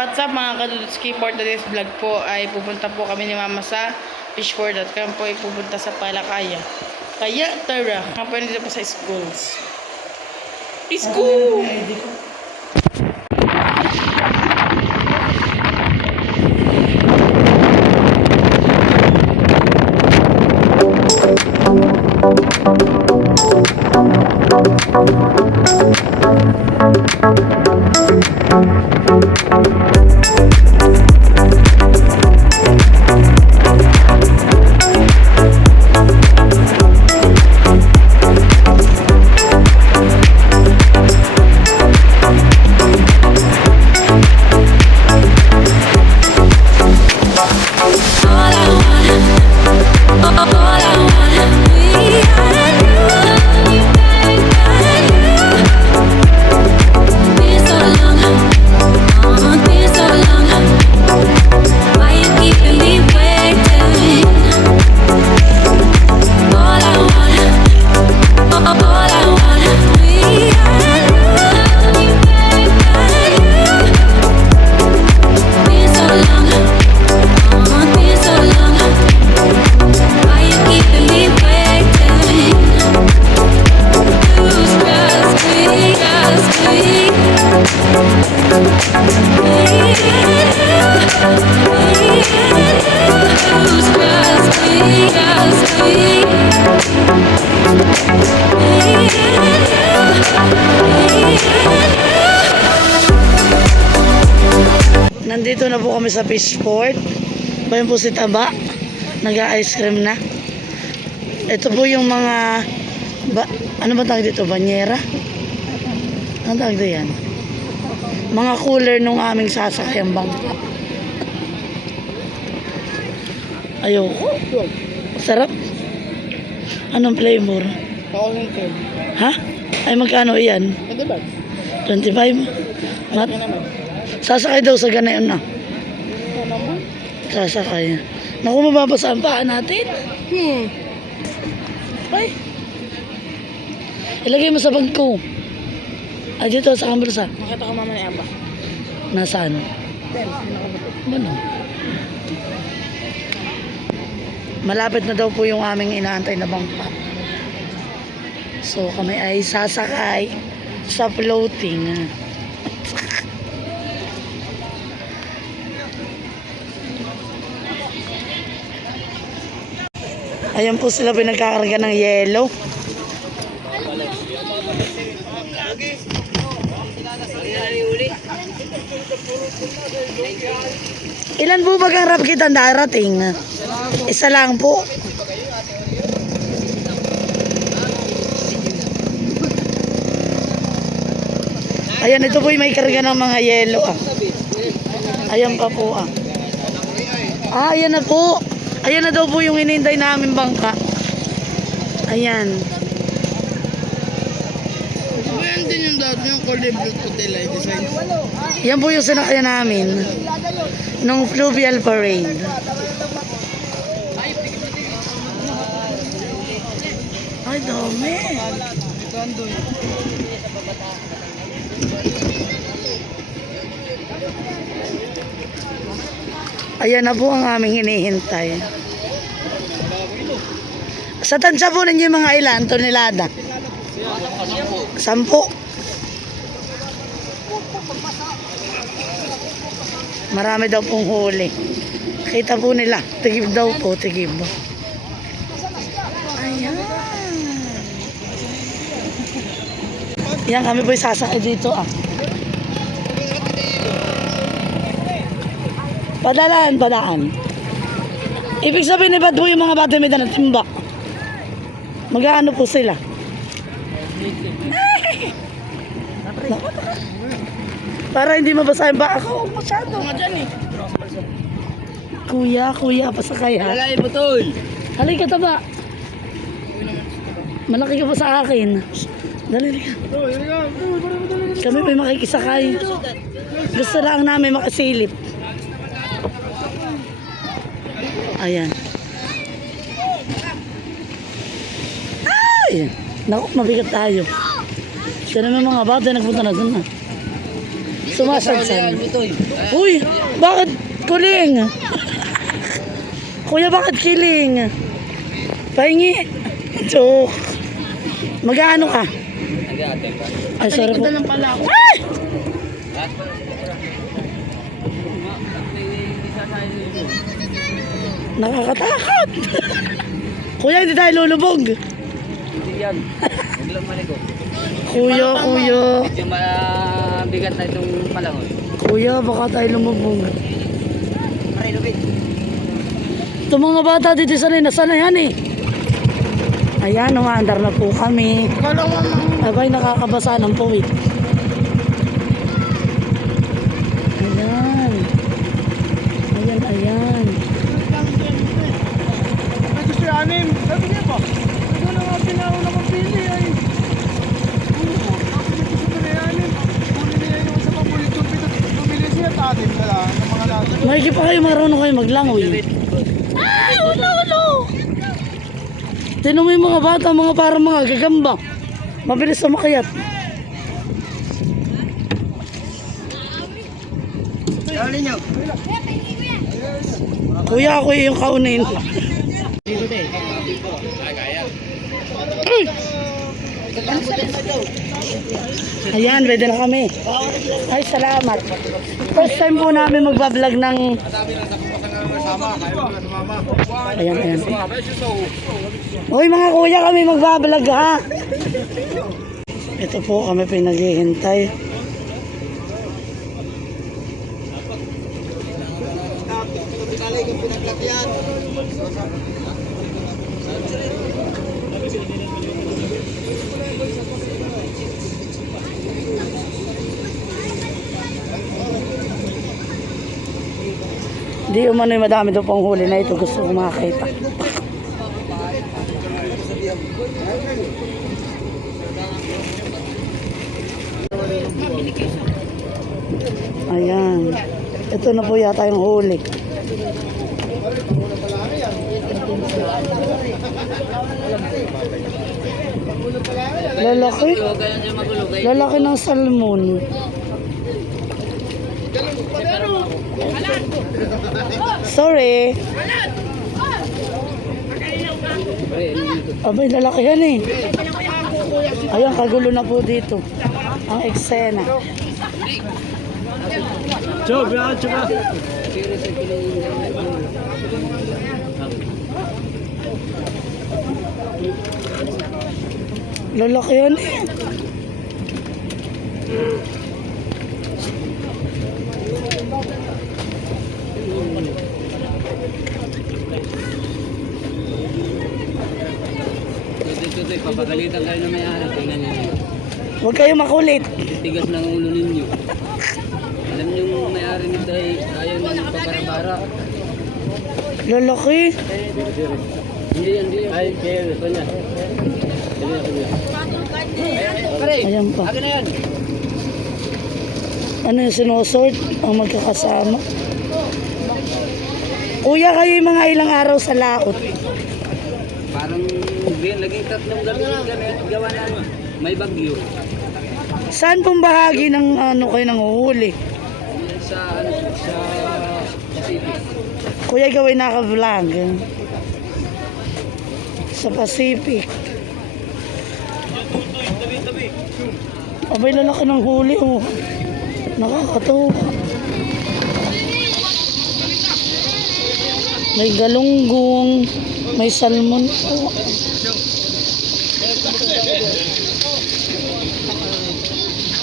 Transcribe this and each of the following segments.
What's up mga kadudutski? For today's vlog po ay pupunta po kami ni Mama sa fishport at kami po ay pupunta sa Palakaya. Kaya tara, kami po nandito po sa schools. School! Nandito na po kami sa fishport. Bayan po si Taba. Nag-ice cream na. Ito po yung mga ano ba tawag dito? Banyera? Ano tawag dito yan? Mga cooler nung aming sasakyan bang. Ayoko. Sarap. Anong flavor? Calling card. Ha? Ay magkano yan? Pwede ba? 25? Sasakay daw sa ganayon na. Sasakay. Naku, mababasa ang paa natin. Ay. Ilagay mo sa bag ko. Ay, dito sa kambursa. Makita ko mama ni Amba. Nasaan? Ano? Malapit na daw po yung aming inaantay na bangka. So, kami ay sasakay sa floating. Ayan po sila pinagkakarga ng yelo. Ilan po bagang rap kita darating? Isa lang po. Ayan, ito po yung may karga ng mga yelo. Ayan pa po. Ayan na po. Ayan na daw po yung hinihintay namin bangka. Ayan. Ayan din yung dati yung Corday Blue Hotel ay design. Yan po yung sinakyan namin nung fluvial parade. Ay, dami. Ayan na po ang aming hinihintay. Sa tansya po ninyo yung mga ilan, tonelada? 10. Marami daw pong huli. Kita po nila. Tigib daw po, tigib. Ayan. Yan, kami po sasakay dito Padaan. Ibig sabihin, ba't po yung mga bata may dalang timbak? Mag-aano po sila? Para hindi mabasa yung baka ko. Masyado. Kuya, pasakay ha. Lalay mo tol. Halika Taba. Malaki ka pa sa akin. Dali ka. Kami pa makikisakay. Gusto lang namin makasilip. Ayan. Ay! Naku, mabigat tayo. Siya naman mga bata nagpunta na doon na. Sumasagsan. Uy, bakit kuling? Kuya, bakit kiling? Pahingi. Joke. Mag-ano ka? Ay, sorry po. Talikod na lang pala ako. Ay! Nakakatakot. Kuya, hindi tayo lulubog. Hindi yan. Huwag lang maliko. Kuya, kuya. Medyo mabigat na itong palangon. Kuya, baka tayo lumubog. Itong mga bata dito sanay, nasanayan eh. Ayan, umaandar na po kami. Kala ko naman. Abay, nakakabasa ng puwit. Ayan. Ayan, ayan. Ay, gusto yung anim. Sabi niya ba? Ito na nga pinaro na mapili ay. Ako gusto ko na yung anim. Huli niya yung isa pa bulit yung pito. Pumili siya at anim na lang ng mga natin. Makikip pa kayo, marunong kayo maglangoy. Ay, ulo! Tinan mo yung mga bata, mga parang mga gagamba. Mabilis sumakayat. Dali nyo. Kuya, ako yung kaunin. Ayan, pwede na kami. Ay, salamat. First time po namin magbablog ng... Ayan, ayan. Uy, mga kuya, kami magbablog ha. Ito po kami pinaghihintay. Di umano'y madami doon pang huli na ito. Gusto ko makakita. Ayan. Ito na po yata yung huli. Lalaki. Huwag kayo dyan magulo. Lalaki ng salmon. Sorry. Abay, lalaki yan eh. Ayan, kagulo na po dito. Ang eksena. Lalaki yan eh. Tutoy, papagalitan kayo na may-ari. Tingnan nyo. Huwag kayo makulit. Tigas ng ulo ninyo. Alam nyo yung may-ari nito ay ayaw nyo papara-para. Lalaki. Hindi yan, hindi yan. Ay, kaya ito niya. Ayan pa. Akin na yan. Ano yung sinusort? Ang magkakasama. Kuya, kayo yung mga ilang araw sa laot. Parang naging tatlong gabi gawa na may bagyo. Saan pong bahagi ng ano kayo nang uhuli? Sa Pacific. Kuya, ikaw ay naka-vlog. Sa Pacific. Abay, lalaki ng huli oh. Nakakatuwa. May galunggong, may salmon po.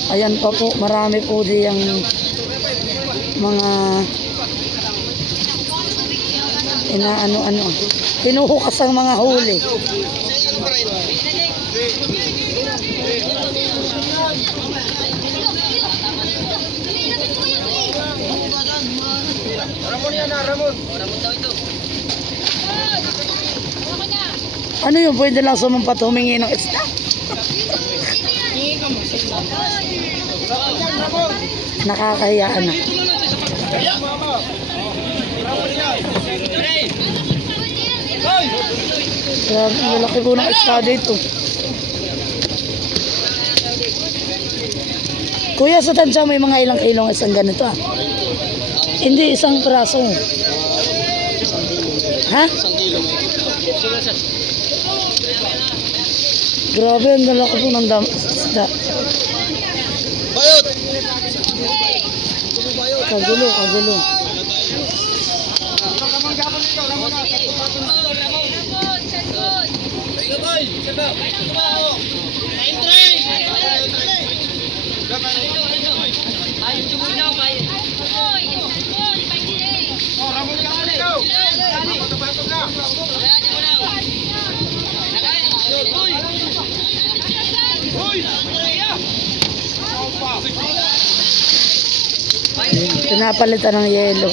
Ayan pa po, marami po diyang mga inaano-ano. Hinuhukas ang mga huli. Ano yun? Pwede lang sumampat humingi ng isda? Nakakahiyaan na. Grabe, malaki po ng isda dito. Kuya, sa tansya may mga ilang kilong isang ganito ah. Hindi, isang praso. Ha? Grabe, ang dala ko po ng isda. Kagulo, kagulo. Pinapalitan ng yelo.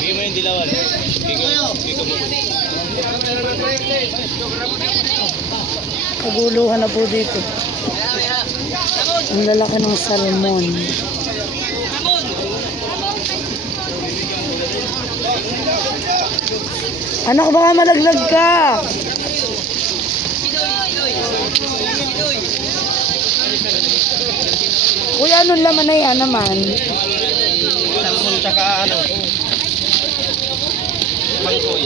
Bigyan mo yung dilawan. Kaguluhan na po dito. Ang lalaki ng salmon. Anak, baka malaglag ka. Kuya, anong laman na yan naman? Salmon tsaka ano? Bangkoy.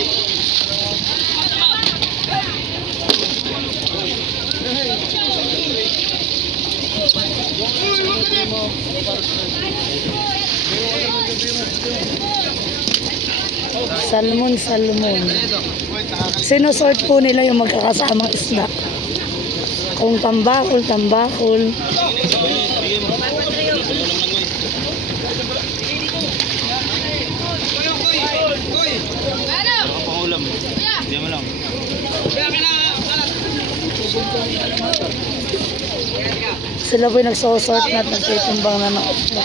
Salmon, salmon. Sinusort po nila yung magkakasamang isda. Kung tambakol, tambakol. Pangulam. Diyan mo lang. Sila po yung nagsosort na at nagtitimbang na ng isda.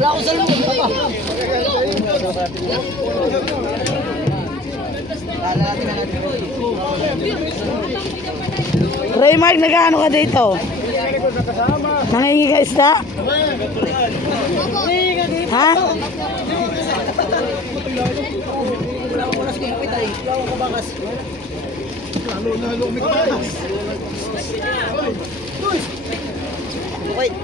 Wala akong salmon. Raymark, nag-ano ka dito? Nangingi ka isda? Ha? Lalo umikas. Wait.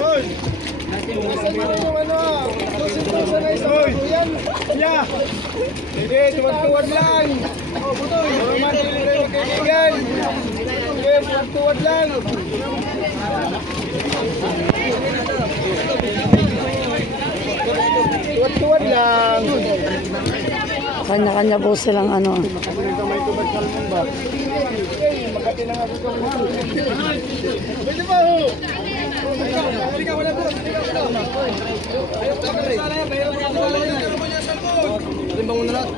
Hoy! Yeah! Hindi, tuwad-tuwad lang! Oh, butoy! Romantic kayo kaibigan! Okay, tuwad-tuwad lang! Tuwad-tuwad lang! Kanya-kanya po silang ano. Magkati na nga dito. Pwede ba ho? Halika, wala po. Ayaw ka pa sana yan. Ayaw ka pa niya salmon. Limbang mo na lahat.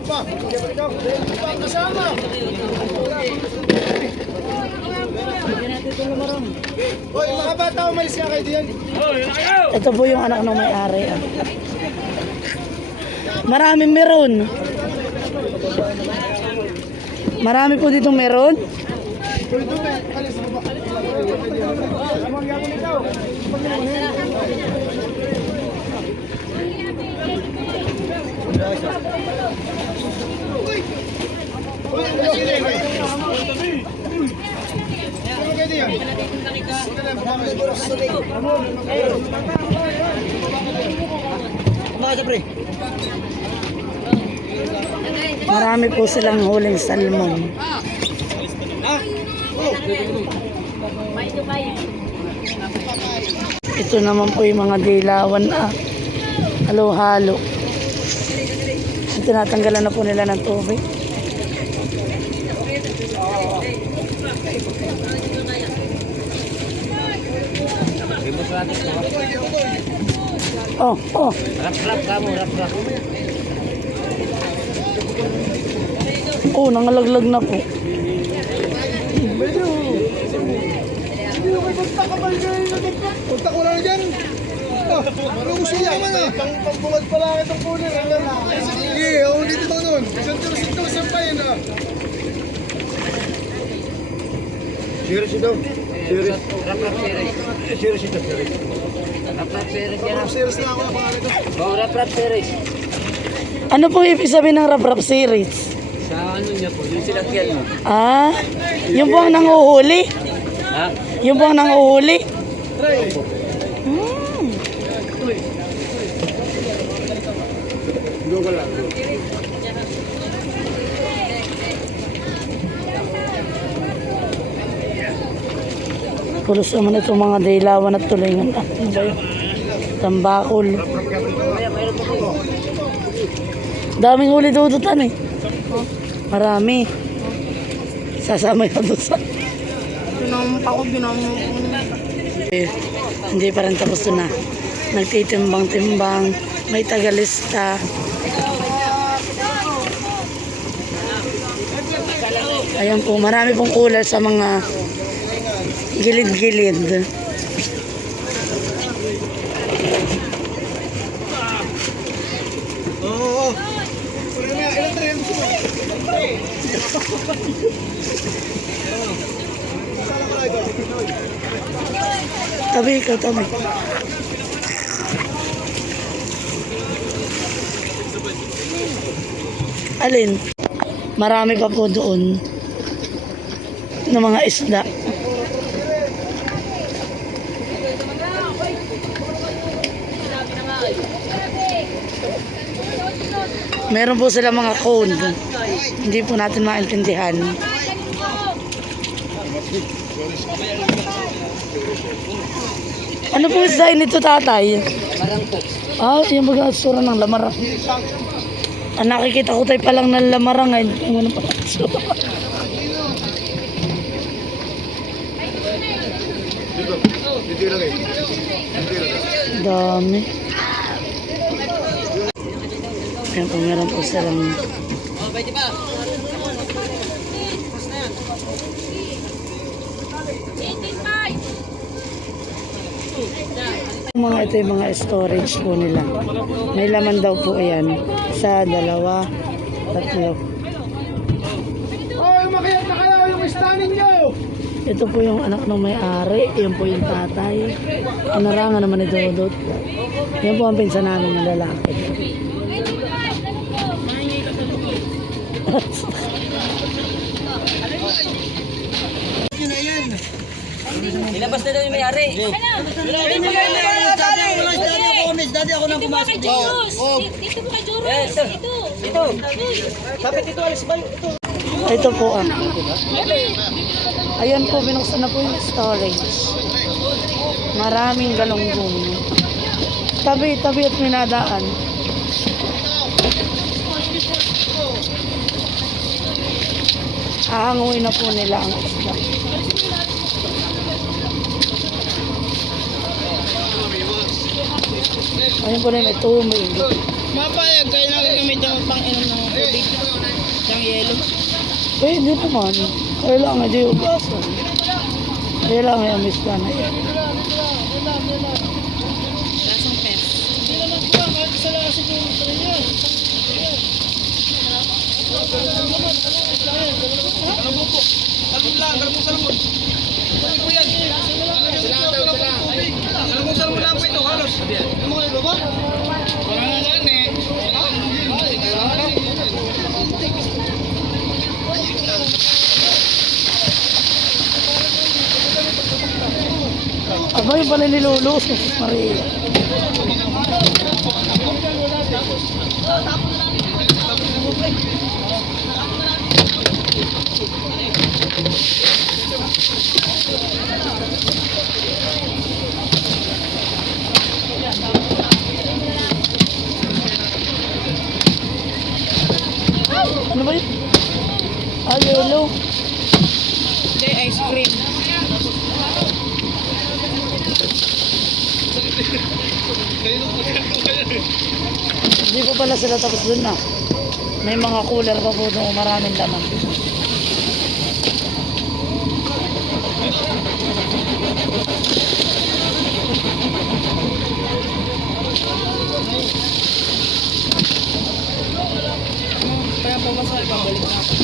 Apa? Apa kasama? Hoy, mga bata, umalis nga kayo diyan. Ito po yung anak ng may-ari. Ah. Maraming meron. Marami po dito meron. Hoy, doon eh. Alis mo ba? Lamang yapon ikaw. Marami po silang huling salmon. Ito naman po yung mga dilawan na halo-halo. Tinatanggalan na po nila ng tubig. Oh, oh. Rap-rap ka mo, rap-rap. Oh, nangalaglag na po. Hindi ko kayo magtakabal kayo. Punta ko lang dyan. Ano gusto mo naman ah? Pambungad pa lang itong punin. Sige, ako dito ito nun. Isang sampayin ah. Serious ito. Serious. Rap-rap series. Serious ito. Serious. Rap-rap series yan. Serious na ako ang pangalan ito. Oh, rap-rap series. Ano po ibig sabihin ng rap-rap series? Sa ano niya po, yung silakyan mo. Ah, yung po ang nanguhuli? Ha? Yung po ang nanguhuli? Go lang. Pulos naman itong mga dilawan at tulingan. Ano ba yun? Tambakol. Daming huli dudutan eh. Marami. Sasama yun doon sa... Eh, hindi pa rin tapos na. Nagtitimbang-timbang. May tagalista. Ayan po, marami pong cooler sa mga gilid-gilid. Oo. Ilan tayo ang gusto mo? Tabi ikaw, tabi. Alin? Marami pa po doon ng mga isda. Meron po sila mga code. Hindi po natin maintindihan. Ano po isda nito, tatay? Marang po. Ah, yung mag-asura ng lamarang. Ah, nakikita ko tayo palang ng lamarang. Ay, ano pa? Dito lang eh. Dami. Ayan po, meron po silang... Oh, pwede ba? Mga ito yung mga storage po nila. May laman daw po yan. Isa, dalawa, tatlo. Hoy, makiyat na kayo yung istanin nyo! Ito po yung anak ng may-ari. Yan po yung tatay. Panarangan naman ni Dodot. Yan po ang pinsan namin ng lalaki. Ilabas na daw yung may-ari. Dati ako nang pumasok dito. Dito po kay Juros. Ito. Ito po ah. Ayan po, binuksan na po yung storage. Maraming galunggong. Tabi at minadaan. Aanguin na po nila ang isda. Ayun po na may tubig. Mapayag kayo na gagamit yung pang-inom ng tubig. Yung yelo. Pwede naman. Kailangan di ugasan. Kailangan yung isda na yan. Lasang pes. Salmon lang po ito, halos. Ano mo kayo ba? Wala na lang eh. Abay pala nilulus. Maria. Ano ba yun? Ah, yellow. Hindi, ice cream. Hindi po pala sila tapos dun na. May mga cooler pa po doon, maraming laman. Kaya po masaya, babalik na ako.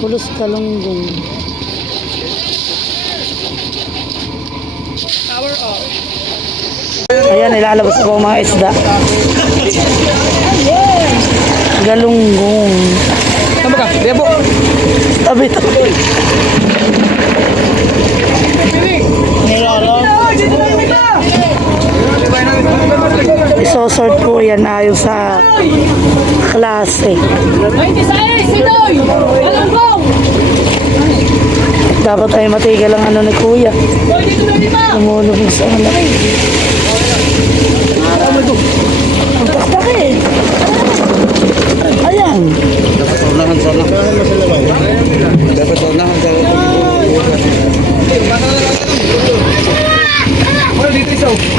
Pulos Kalunggong. Power off. Ayan, ilalabas po ang mga isda. Galunggong. Tama ka, Bebo. Tabi, tabi. Isosort po yan ayon sa klase. Dapat ay matigil ang ano ni Kuya. Lumulubog sa malaki. Ang taktak eh. Ayan. Dapat unahan sana. Dapat unahan sana.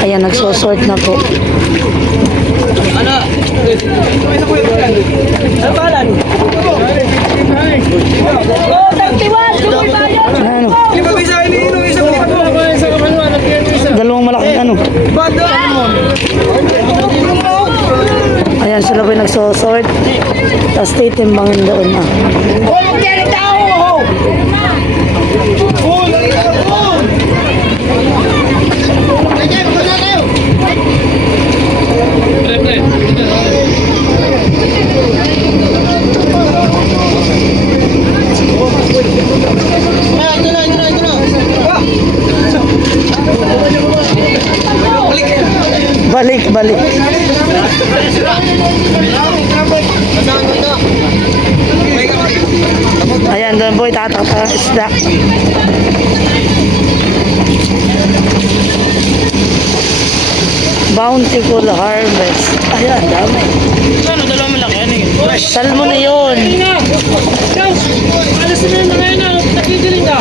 Ayan, nagsosort na po. Ano? Ano? Dalawang malaking ano. Ayan, sila po yung nagsosort. Tapos titimbangin doon na. Balik, balik. Ayan, doon po itatakta ang isda. Bountiful harvest. Ayan, dami. Ano, dalawang malaki. Ano yun? Salmon na yun. Alas na yun na ngayon. Nakikiling ka.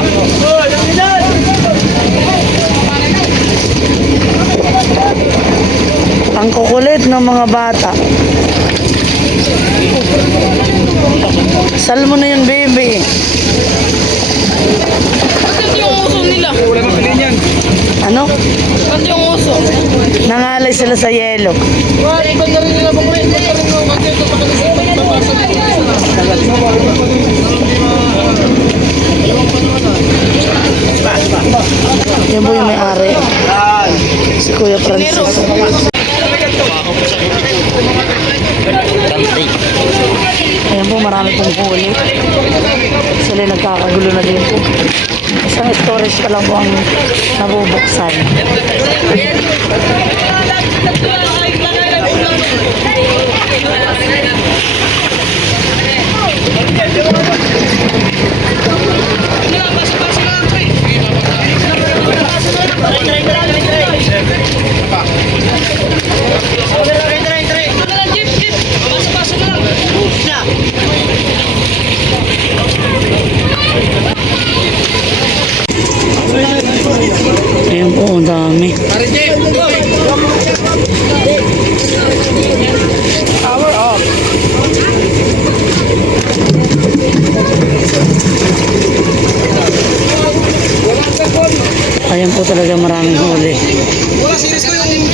Ang kukulit ng mga bata. Salmon na yun, baby. Bakit yung uso nila? Wala nang piliin yan. Ano? Bakit yung uso? Nangalay sila sa yelo. Bakit ba na rin nila bakulit? Bakit rin mo bakit ito Yan po yung may-ari. Si Kuya Francis. Ayan po, marami pong huli. Sila nagkakagulo na din po. Isang storage pa lang po ang nabubuksan. Ayan po, ang dami. Power off. Ayan po talaga maraming huli. Wala, series ko yung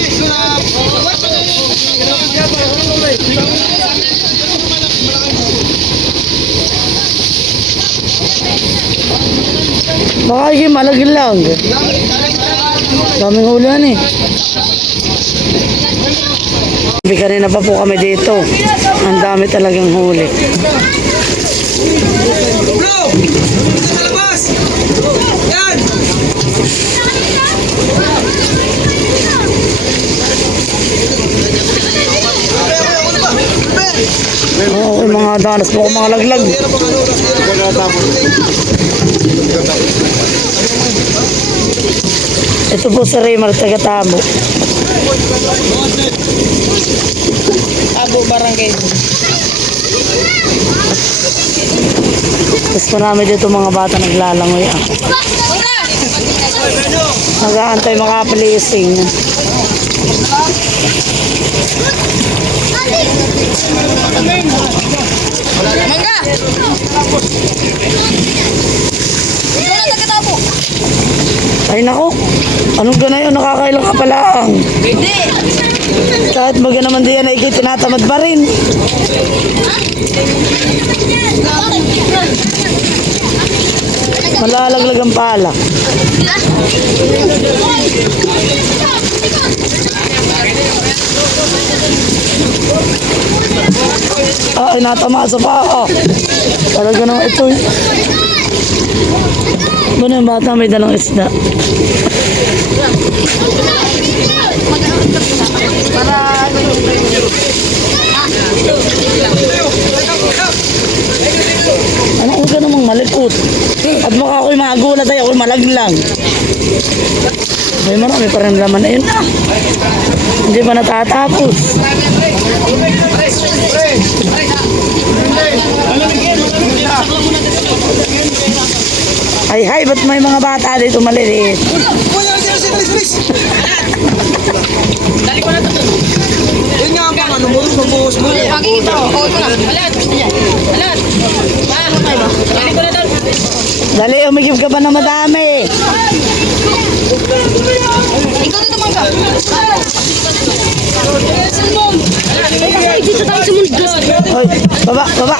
Baka yung malagin lang. Daming huli yan eh. Kanina pa po kami dito. Ang dami talagang huli. Bro! Sa labas! Yan! Oo, yung mga danas po, mga laglag. Ito po si Raymar Tagatamo. Abo Barangay. Tapos marami dito mga bata naglalangoy. Nag-aantay makapalising. Mangga! Ikaw na nagkatabo. Ay nako, anong ganay yun? Nakakailang ka pala. Hindi. Kahit baga naman diyan ay tinatamad pa rin. Malalaglag ang pala. Ay, natama sa paa. Talaga naman ito. Doon yung bata may dalang isda. Ano kung ka namang malikot? At mukha ako'y magulat ay ako'y malaglang. May marami pa rin laman na yun. Hindi pa natatapos. Ay, hay, ba't may mga bata dito maliliit? Yun nga ang pang ano mo, mabuhos mo. Makikita ko. Oo, ito na. Alat. Alat. Balik ko na doon. Dali, umigib ka pa na madami. Ikaw dito, Mangga. Ay, dito tayo sa mundo. Hoy, baba, baba.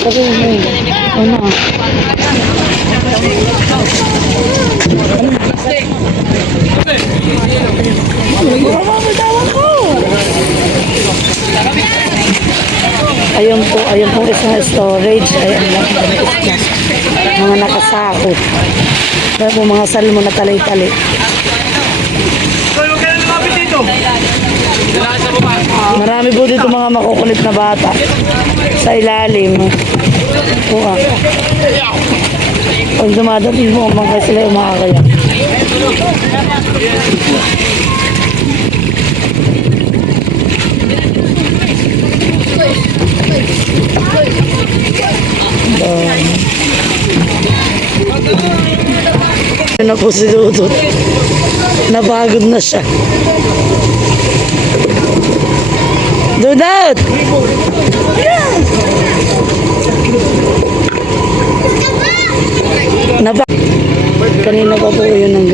Sabi mo, ano? Ayun po isang storage. Ayan lang. Mga nakasakot. Kaya po mga salmo na talay-tali. Marami po dito mga makukulit na bata sa ilalim. Oo. Pag dumadating mo, mga sila umakakaya. Yun na po si Dudut. Napagod na siya. Dudut! Napa kanina pa po yun ang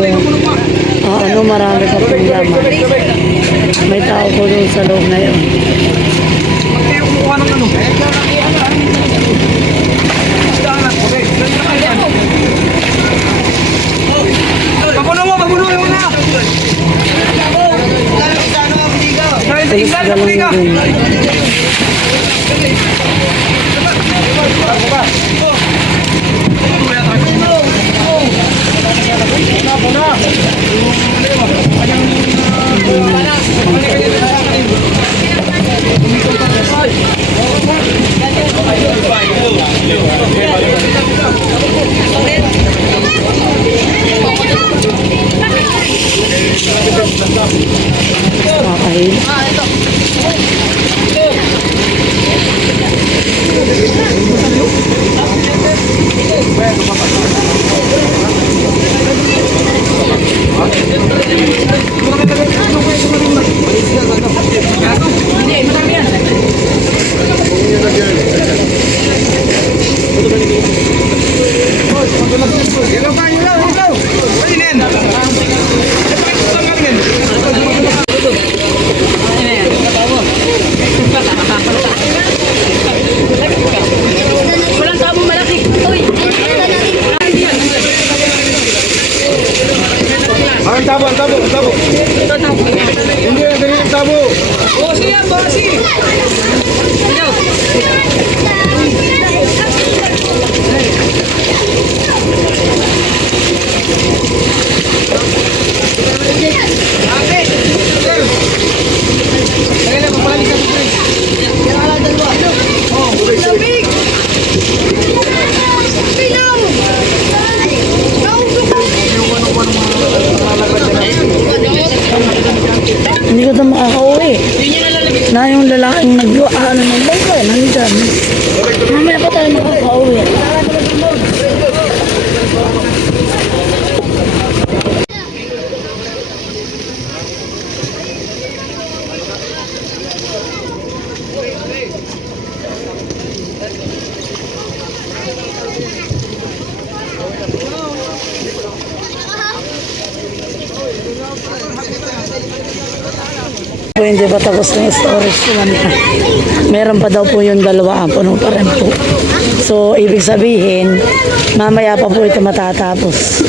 ano, marami pa po laman. May tao po doon sa loob na yun. Alis galang din. Nakakahil. Bossy yan, bossy! Hindi ko ito makakauwi. Na yung lalaking nag-ano ng bangka, nandyan. Mamaya pa tayo makakauwi. Po, hindi pa tapos ng storage naman. Meron pa daw po yung dalawa, puno pa rin po. So, ibig sabihin, mamaya pa po ito matatapos.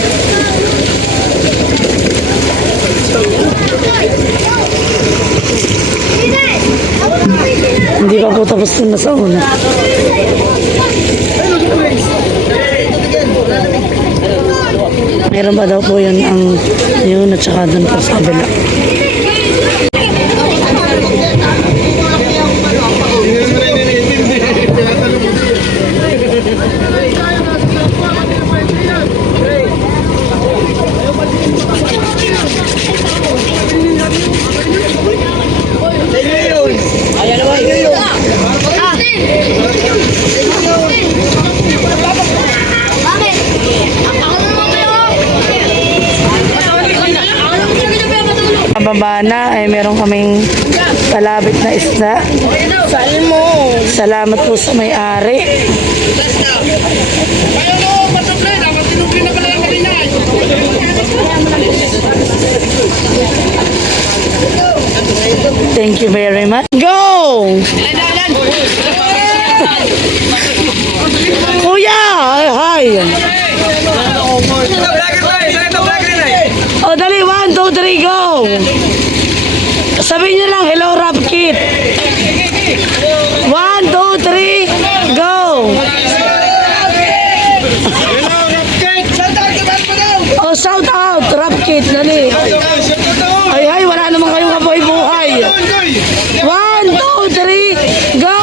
Hindi pa po tapos yung nasa una. Meron pa daw po yun ang yun at saka dun po sa kabila. Pababa na ay meron kaming palabit na isda. Salamat po sa may-ari. Thank you very much. Go! Kuya! Hi! O dali, 1, 2, 3, go! Sabihin niyo lang, hello, Rap Kit. 1, 2, 3, go! Oh, shout out, Rap Kit, dali. Ay, wala naman kayong kapoy buhay. 1, 2, 3, go!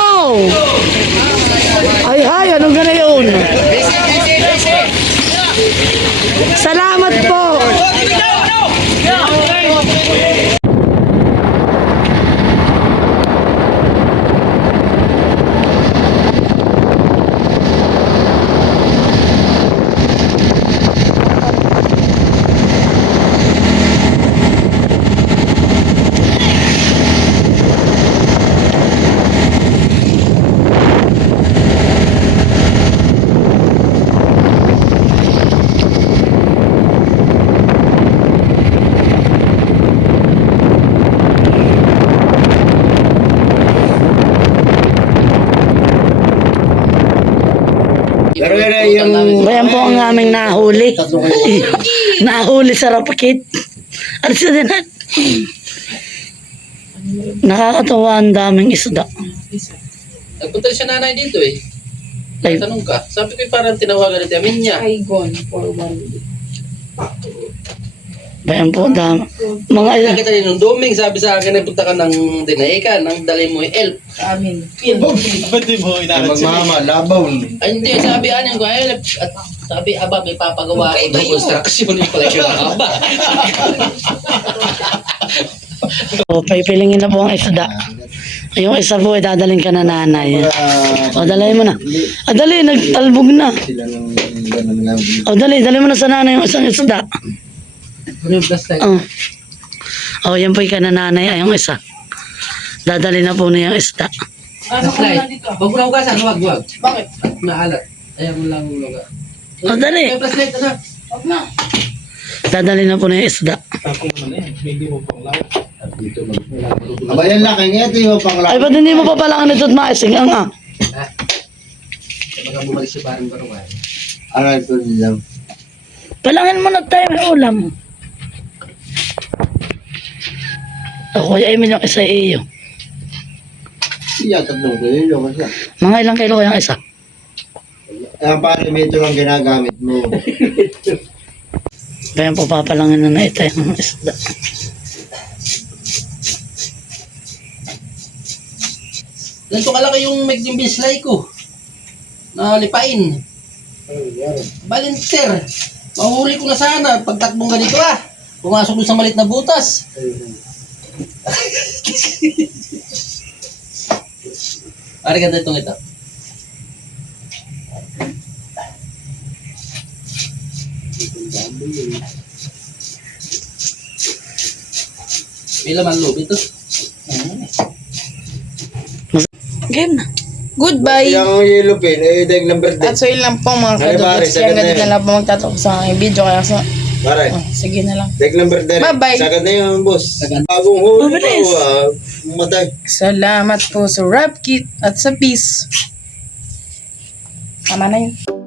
Ay, anong gana yun? Salamat po. Bayan po ang aming nahuli. Nahuli sa rapakit. At sa dinan. Nakakatawa ang daming isda. Nagpunta siya nanay dito eh. Ay. Tanong ka. Sabi ko parang tinawagan ni Tiamin niya. Bayan po dami. Mga Nakita niya nung Doming, sabi sa akin, nagpunta ka ng Dinaikan, nang dali mo yung elf. Ba't di mo inalat sila? Magmama, labaw. Ay hindi, sabi anyan ko, elf. At sabi, aba, may papagawa ito construction yung pala siya aba. o, pipilingin na po ang isda. Yung isa po ay dadalhin ka na nanay. O, dalhin mo na. Ah, dali, nagtalbog na. O, dali mo na sa nanay yung isang isda. Ano yung plus Oh. Oh, yan po yung kanananay ay yung isa. Dadali na po na yung isda. Plus light. Huwag mo na hugasan, huwag. Bakit? Maalat. Ayaw mo lang hugasan. Oh, dali. May plus light, ano? Huwag na. Dadali na po na yung isda. Abayan lang, kaya ito yung panglaw. Ay, ba't hindi mo pa pala nito at maising? Ang Ha? Baka bumalik si Barang Barangay. Ano ito lang? palangin mo na tayo may ulam. O, kuya Emil yung isa iyo. Siya, 3 kilo kasi. Mga ilang kilo kayang isa? Ang parameter ang ginagamit mo. Kaya po papalangin na ito yung isda. Ganito kalaki yung maging bislay ko. Nalipain. Balinter. Mahuli ko na sana. Pagtakbong ganito pumasok dun sa malit na butas. Pare ganda itong ito. May laman loob ito. Game na. Goodbye! Yung yellow pin, dag number 10. At so yun lang po mga Ay, pare, kadugots. Kaya sagad na ganito yan. na lang po magtatapos sa aking video. Kaya so, Pare, sige na lang. dag number 10. Bye-bye. Sagad na yun, boss. Sagad. Bagong huli Mabilis. mo, matay. Salamat po sa Rap Kit at sa Peace. Tama na yun.